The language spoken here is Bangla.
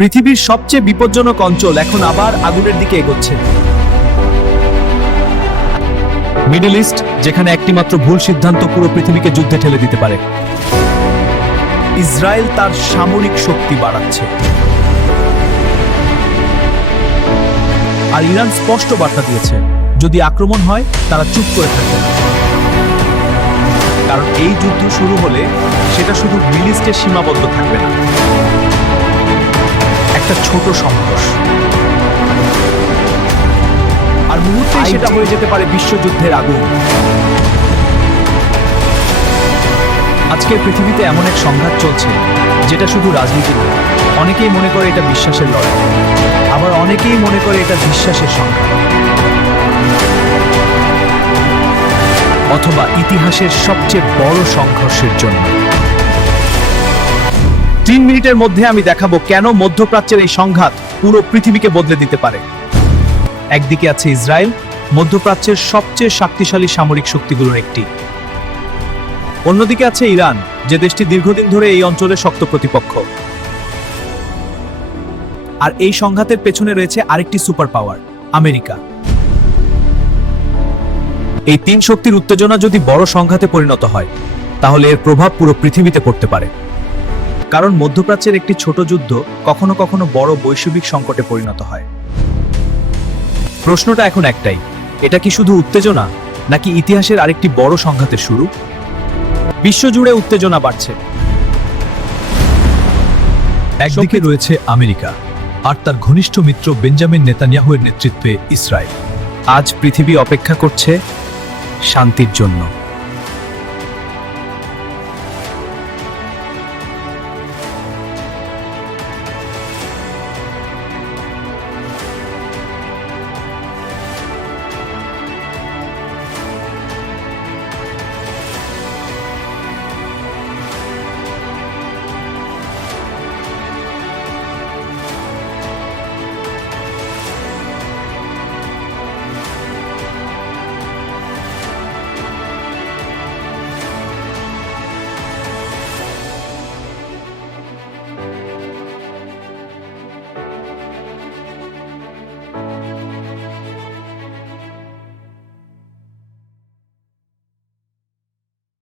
পৃথিবীর সবচেয়ে বিপজ্জনক অঞ্চল এখন আবার আগুনের দিকে এগোচ্ছে। মিডল ইস্ট, যেখানে একটিমাত্র ভুল সিদ্ধান্ত পুরো পৃথিবীকে যুদ্ধে ঠেলে দিতে পারে। ইসরায়েল তার সামরিক শক্তি বাড়াচ্ছে, আর ইরান স্পষ্ট বার্তা দিয়েছে, যদি আক্রমণ হয় তারা চুপ করে থাকবে না। কারণ এই যুদ্ধ শুরু হলে সেটা শুধু মিডল ইস্টে সীমাবদ্ধ থাকবে না, একটা ছোট সংঘর্ষ, আর মুহূর্তেই সেটা হয়ে যেতে পারে বিশ্বযুদ্ধের আগুন। আজকের পৃথিবীতে এমন এক সংঘাত চলছে যেটা শুধু রাজনীতি নয়। অনেকেই মনে করে এটা বিশ্বাসের লড়াই, আবার অনেকেই মনে করে এটা বিশ্বাসের সংঘাত, অথবা ইতিহাসের সবচেয়ে বড় সংঘর্ষের জন্য। 3 মিনিটের মধ্যে আমি দেখাবো কেন মধ্যপ্রাচ্যের এই সংঘাত পুরো পৃথিবীকে বদলে দিতে পারে। একদিকে আছে ইসরায়েল, মধ্যপ্রাচ্যের সবচেয়ে শক্তিশালী সামরিক শক্তিগুলোর একটি। অন্যদিকে আছে ইরান, যে দেশটি দীর্ঘদিন ধরে এই অঞ্চলের শক্ত প্রতিপক্ষ। আর এই সংঘাতের পেছনে রয়েছে আরেকটি সুপার পাওয়ার, আমেরিকা। এই 3 শক্তির উত্তেজনা যদি বড় সংঘাতে পরিণত হয়, তাহলে এর প্রভাব পুরো পৃথিবীতে পড়তে পারে। কারণ মধ্যপ্রাচ্যের একটি ছোট যুদ্ধ কখনো কখনো বড় বৈশ্বিক সংকটে পরিণত হয়। প্রশ্নটা এখন একটাই, এটা কি শুধু উত্তেজনা, নাকি ইতিহাসের আরেকটি বড় সংঘাতের শুরু? বিশ্বজুড়ে উত্তেজনা বাড়ছে। একদিকে রয়েছে আমেরিকা, আর তার ঘনিষ্ঠ মিত্র বেঞ্জামিন নেতানিয়াহুর নেতৃত্বে ইসরায়েল। আজ পৃথিবী অপেক্ষা করছে শান্তির জন্য।